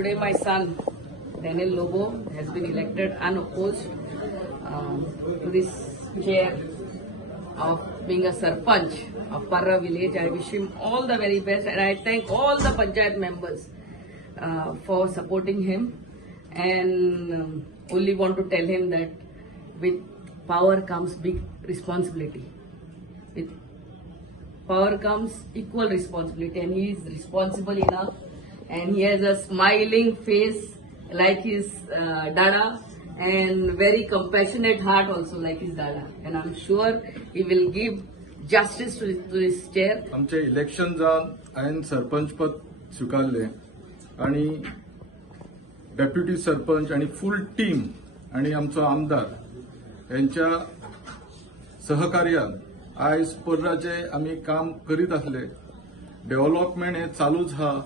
Today my son, Daniel Lobo, has been elected unopposed to this chair of being a Sarpanch of Parra village. I wish him all the very best, and I thank all the Panchayat members for supporting him, and only want to tell him that with power comes big responsibility. With power comes equal responsibility, and he is responsible enough, and he has a smiling face like his dada, and very compassionate heart also like his dada, and I'm sure he will give justice to his chair. आमचे election जावन हांवें सरपंच पद स्वीकारले आणि deputy sarpanch आणि फुल team आणि आमचो आमदार यांच्या सहकार्यान आयज पर्राचे आमी काम करीत आसले. डेव्हलपमेंट हे चालूच आहा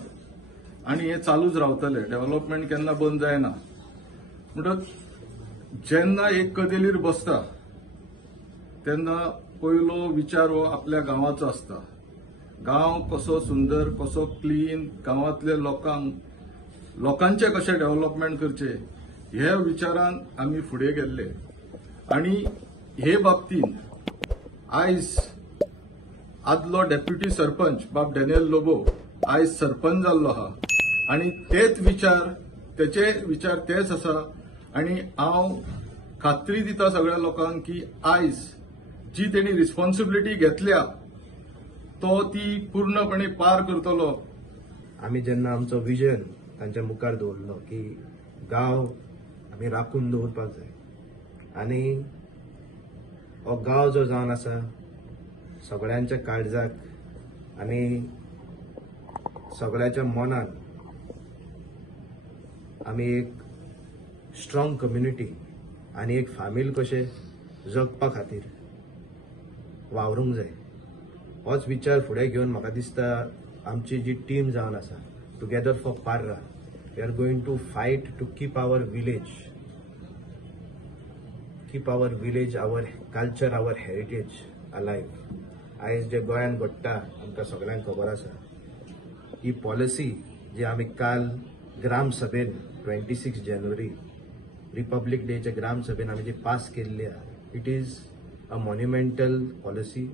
आणि हे चालूच रावतले. डेव्हलपमेंट केन्ना बंद जायना. म्हणटच जेन्ना एक कदेलीर बसता तेन्ना पयलो विचार हो आपल्या गांवाचो आसता. गांव कसो सुंदर, कसो क्लीन, गांवांतल्या लोकांचे कशें डेव्हलपमेंट करचे हे विचारान आमी फुडें गेल्ले. आणि हे बाबतीन आयज आदलो डेप्युटी सरपंच बाब डॅनियल लोबो आयज सरपंच जाल्लो आहा आणि तेच तेचे विचार तेच आसा. आणि हांव खात्री दिता सगळ्या लोकांक की आयज जी तेणी रिस्पॉन्सिबिलिटी घेतल्या तो ती पूर्णपणे पार करतलो. आमी जेन्ना आमचो विजन तांच्या मुखार दवरलो की गांव आमी राखून दवरपाक जाय, आनी हो गांव जो जावन आसा सगळ्यांच्या काळजाक आनी सगळ्याच्या मनान आमी एक स्ट्रॉंग कम्युनिटी आनी एक फामील कशें जगपा खातीर वावरूंक जाय. होच विचार फुडें घेवन म्हाका दिसता आमची जी टीम जावन आसा together for Parra, we are going to fight to keep our village, our culture, our heritage alive. आयज जे गोंयान घडटा आमकां सगळ्यांक खबर आसा. ही पॉलिसी जी आमी काल ग्राम सभेन 26 जानेवारी रिपब्लीक डेच्या ग्राम सभेन आमी जी पास केल्ली आहा, it is a monumental policy.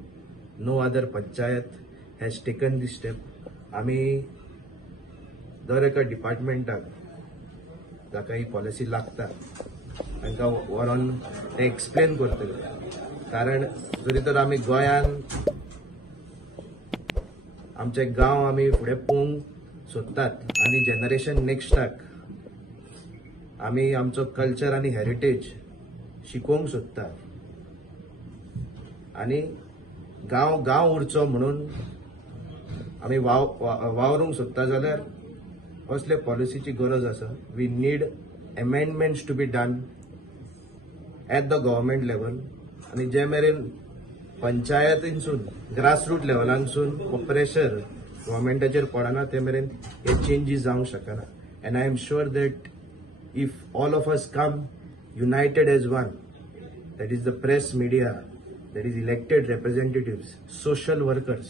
No other panchayat has taken this step. आमी दर एका डिपार्टमेंटाक जाका ही पॉलिसी लागता तांकां व्हरोन ते एक्सप्लेन करतले. कारण जरी तर आमी गोंयान आमचे गांव आमी फुडें पळोवंक सोदतात आनी जनरेशन नेक्स्टाक आमी आमचो कल्चर आनी हेरिटेज शिकोवंक सोदतात, आनी गांव उरचो म्हणून आमी वावरूंक सोदता जाल्यार असले पॉलिसीची गरज आसा. We need amendments to be done at the government level, आनी जे मेरेन पंचायतींसून ग्रासरूट लेवलांसून प्रेशर गव्हर्मेंटाचेर पडना ते मेरेन हे चेंजीस जावंक शकना. And I am sure that if all of us come united as one, that is the press media, that is elected representatives, social workers,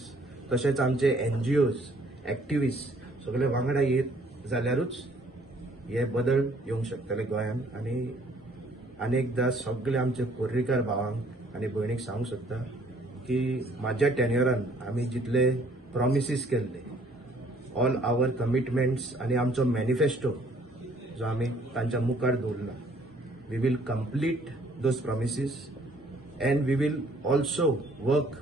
तशेंच आमचे NGOs, एक्टिविस्ट सगळे वांगडा येत जाल्यारूच हे बदल येवंक शकतले गोंयान. आनी अनेकदा सगळे आमचे पर्रीकार भावांक आनी भयणीक सांगूंक सोदता की म्हाज्या टेन्युरान आमी जितले प्रॉमिसीस केल्ले, ऑल आवर कमिटमेंट्स आनी आमचो मॅनिफेस्टो जो आमी तांच्या मुखार दवरला, we will complete those promises, and we will also work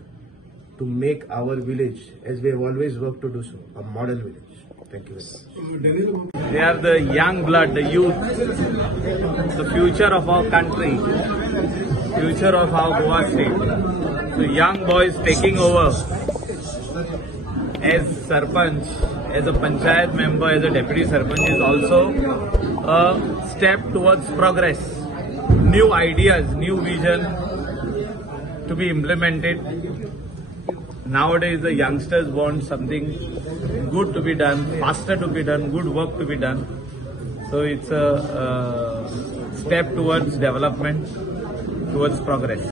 to make our village, as we have always worked to do so, a model village. Thank you very much. They are the young blood, the youth, the future of our country, future of our Goa state. The young boys taking over as Sarpanch, as a Panchayat member, as a Deputy Sarpanch is also a step towards progress. New ideas, new vision to be implemented. Nowadays, the youngsters want something good to be done, faster to be done, good work to be done. So it's a step towards development, towards progress.